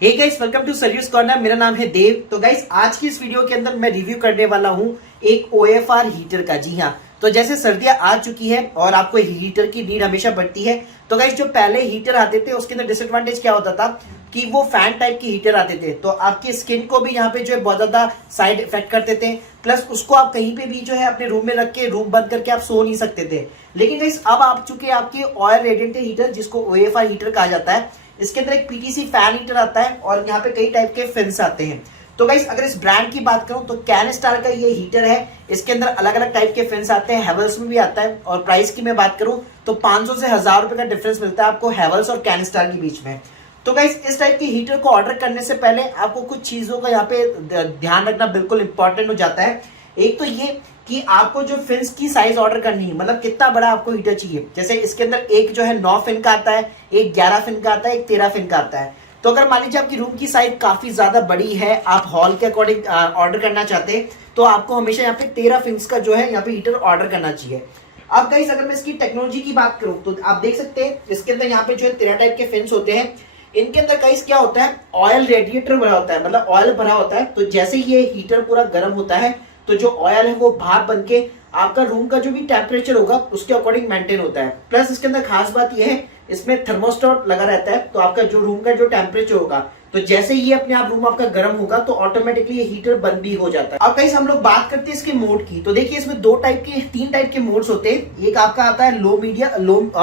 Hey guys, welcome to service corner. मेरा नाम है देव। तो गाइस, आज की इस वीडियो के अंदर मैं रिव्यू करने वाला हूं एक OFR हीटर का। जी हाँ, तो जैसे सर्दियां आ चुकी है और आपको हीटर की नीड हमेशा बढ़ती है। तो गाइस, जो पहले हीटर आते थे उसके अंदर डिसएडवांटेज क्या होता था कि वो फैन टाइप के हीटर आते थे, तो आपकी स्किन को भी यहाँ पे जो है बहुत ज्यादा साइड इफेक्ट करते थे। प्लस उसको आप कहीं पे भी जो है अपने रूम में रख के रूम बंद करके आप सो नहीं सकते थे। लेकिन गाइस, अब आप चुके आपके ऑयल रेडिएंट हीटर, जिसको OFR हीटर कहा जाता है। इसके अंदर एक PTC फैन हीटर आता है और यहाँ पे कई टाइप के फिन्स आते हैं। तो गाइस, अगर इस ब्रांड की बात करूं तो कैनस्टार का ये हीटर है। इसके अंदर अलग अलग टाइप के फिन्स आते हैं, हैवेल्स में भी आता है। और प्राइस की मैं बात करूं तो 500 से 1000 रुपए का डिफरेंस मिलता है आपको हैवेल्स और कैनस्टार के बीच में। तो गाइस, इस टाइप के हीटर को ऑर्डर करने से पहले आपको कुछ चीजों का यहाँ पे ध्यान रखना बिल्कुल इंपॉर्टेंट हो जाता है। एक तो ये कि आपको जो फिन्स की साइज ऑर्डर करनी है, मतलब कितना बड़ा आपको हीटर चाहिए। जैसे इसके अंदर एक जो है 9 फिन का आता है, एक 11 फिन का आता है, एक 13 फिन का आता है। तो अगर मान लीजिए आपकी रूम की साइज काफी ज्यादा बड़ी है, आप हॉल के अकॉर्डिंग ऑर्डर करना चाहते हैं, तो आपको हमेशा यहाँ पे 13 फिन्स का जो है यहाँ पे हीटर ऑर्डर करना चाहिए। अब गाइस, अगर मैं इसकी टेक्नोलॉजी की बात करूं तो आप देख सकते हैं इसके अंदर यहाँ पे जो है 13 टाइप के फिन्स होते हैं। इनके अंदर गाइस क्या होता है, ऑयल रेडिएटर भरा होता है, मतलब ऑयल भरा होता है। तो जैसे ये हीटर पूरा गर्म होता है तो जो ऑयल है वो भाप बन के आपका रूम का जो भी टेम्परेचर होगा उसके अकॉर्डिंग मेंटेन होता है। प्लस इसके अंदर खास बात यह है, इसमें थर्मोस्टेट लगा रहता है। तो आपका जो रूम का जो टेम्परेचर होगा, तो जैसे ही अपने आप रूम आपका गर्म होगा तो ऑटोमेटिकली ये हीटर बंद भी हो जाता है। अब गाइस, हम लोग बात करते हैं इसके मोड की। तो देखिए, इसमें तीन टाइप के मोड्स होते हैं। एक आपका आता है लो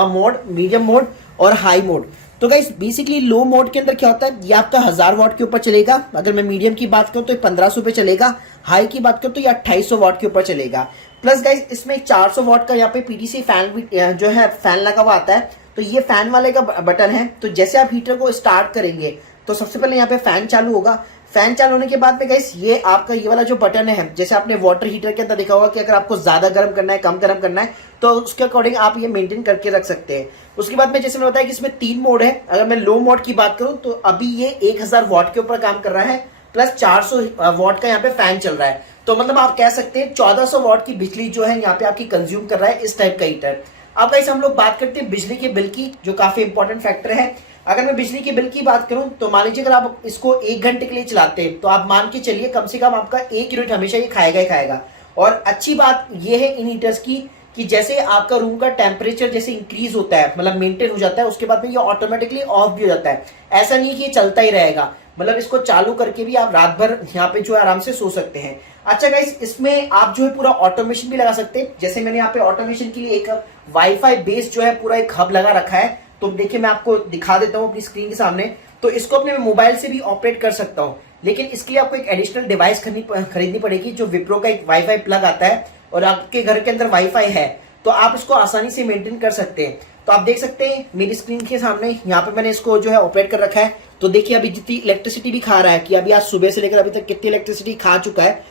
मोड, मीडियम मोड और हाई मोड। तो गाइस, बेसिकली लो मोड के अंदर क्या होता है, ये आपका 1000 वाट के ऊपर चलेगा। अगर मैं मीडियम की बात करूं तो 1500 पे चलेगा। हाई की बात करूं तो ये 2800 वाट के ऊपर चलेगा। प्लस गाइस, इसमें 400 वाट का यहाँ पे PTC फैन भी जो है फैन लगा हुआ आता है। तो ये फैन वाले का बटन है। तो जैसे आप हीटर को स्टार्ट करेंगे तो सबसे पहले यहाँ पे फैन चालू होगा। फैन चालू होने के बाद में गाइस, ये आपका ये वाला जो बटन है, जैसे आपने वाटर हीटर के अंदर देखा होगा कि अगर आपको ज्यादा गर्म करना है, कम गर्म करना है, तो उसके अकॉर्डिंग आप ये मेंटेन करके रख सकते हैं। उसके बाद में जैसे मैंने बताया कि इसमें 3 मोड है। अगर मैं लो मोड की बात करूं तो अभी ये 1000 वाट के ऊपर काम कर रहा है, प्लस 400 वाट का यहाँ पे फैन चल रहा है। तो मतलब आप कह सकते हैं 1400 वाट की बिजली जो है यहाँ पे आपकी कंज्यूम कर रहा है इस टाइप का हीटर। अब गाइस, हम लोग बात करते हैं बिजली के बिल की, जो काफी इंपॉर्टेंट फैक्टर है। अगर मैं बिजली के बिल की बात करूं तो मान लीजिए अगर आप इसको 1 घंटे के लिए चलाते हैं तो आप मान के चलिए कम से कम आपका 1 यूनिट हमेशा ये खाएगा ही खाएगा। और अच्छी बात ये है इन हीटर्स की कि जैसे आपका रूम का टेम्परेचर जैसे इंक्रीज होता है, मतलब मेंटेन हो जाता है, उसके बाद में ये ऑटोमेटिकली ऑफ भी हो जाता है। ऐसा नहीं कि ये चलता ही रहेगा, मतलब इसको चालू करके भी आप रात भर यहाँ पे जो है आराम से सो सकते हैं। अच्छा गाइस, इसमें आप जो है पूरा ऑटोमेशन भी लगा सकते हैं। जैसे मैंने यहाँ पे ऑटोमेशन के लिए एक वाईफाई बेस जो है पूरा एक हब लगा रखा है। तो देखिए, मैं आपको दिखा देता हूँ अपनी स्क्रीन के सामने। तो इसको अपने मोबाइल से भी ऑपरेट कर सकता हूँ, लेकिन इसके लिए आपको एक एडिशनल डिवाइस खरीदनी पड़ेगी। जो विप्रो का एक वाईफाई प्लग आता है और आपके घर के अंदर वाईफाई है तो आप इसको आसानी से मेंटेन कर सकते हैं। तो आप देख सकते हैं मेरी स्क्रीन के सामने यहाँ पे मैंने इसको जो है ऑपरेट कर रखा है। तो देखिए, अभी जितनी इलेक्ट्रिसिटी भी खा रहा है कि अभी आज सुबह से लेकर अभी तक कितनी इलेक्ट्रिसिटी खा चुका है,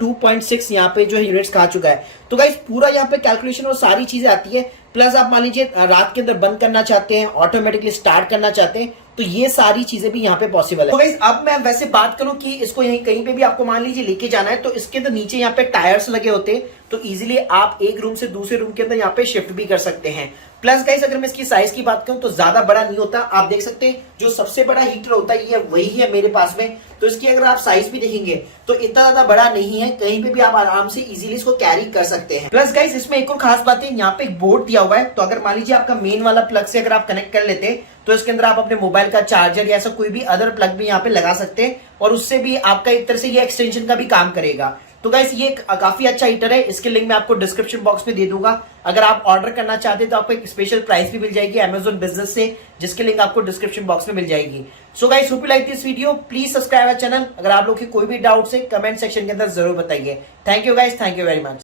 2.6 यहाँ पे जो है यूनिट्स खा चुका है। तो गाइस, पूरा यहाँ पे कैलकुलेशन और सारी चीजें आती है। प्लस आप मान लीजिए रात के अंदर बंद करना चाहते हैं, ऑटोमेटिकली स्टार्ट करना चाहते हैं, तो ये सारी चीजें भी यहाँ पे पॉसिबल है। तो गाइस, अब मैं वैसे बात करूं कि इसको यहीं कहीं पे भी आपको मान लीजिए लेके जाना है तो इसके अंदर नीचे यहाँ पे टायर्स लगे होते हैं। तो इजीली आप एक रूम से दूसरे रूम के अंदर यहाँ पे शिफ्ट भी कर सकते हैं। प्लस गाइस, अगर मैं इसकी साइज की बात करूं तो ज्यादा बड़ा नहीं होता। आप देख सकते हैं जो सबसे बड़ा हीटर होता है ये वही है मेरे पास में। तो इसकी अगर आप साइज भी देखेंगे तो इतना ज्यादा बड़ा नहीं है, कहीं पे भी आप आराम से इजीली इसको कैरी कर सकते हैं। प्लस गाइस, इसमें एक और खास बात है, यहाँ पे एक बोर्ड दिया हुआ है। तो अगर मान लीजिए आपका मेन वाला प्लग से अगर आप कनेक्ट कर लेते हैं तो इसके अंदर आप अपने मोबाइल का चार्जर या ऐसा कोई भी अदर प्लग भी यहाँ पे लगा सकते हैं और उससे भी आपका एक तरह से ये एक्सटेंशन का भी काम करेगा। तो गाइस, ये काफी अच्छा हीटर है। इसके लिंक मैं आपको डिस्क्रिप्शन बॉक्स में दे दूंगा। अगर आप ऑर्डर करना चाहते हैं तो आपको एक स्पेशल प्राइस भी मिल जाएगी Amazon बिजनेस से, जिसके लिंक आपको डिस्क्रिप्शन बॉक्स में मिल जाएगी। So guys, hope you like this video. Please subscribe our channel. अगर आप लोग की कोई भी डाउट्स है कमेंट सेक्शन के अंदर जरूर बताइए। Thank you guys, thank you very much.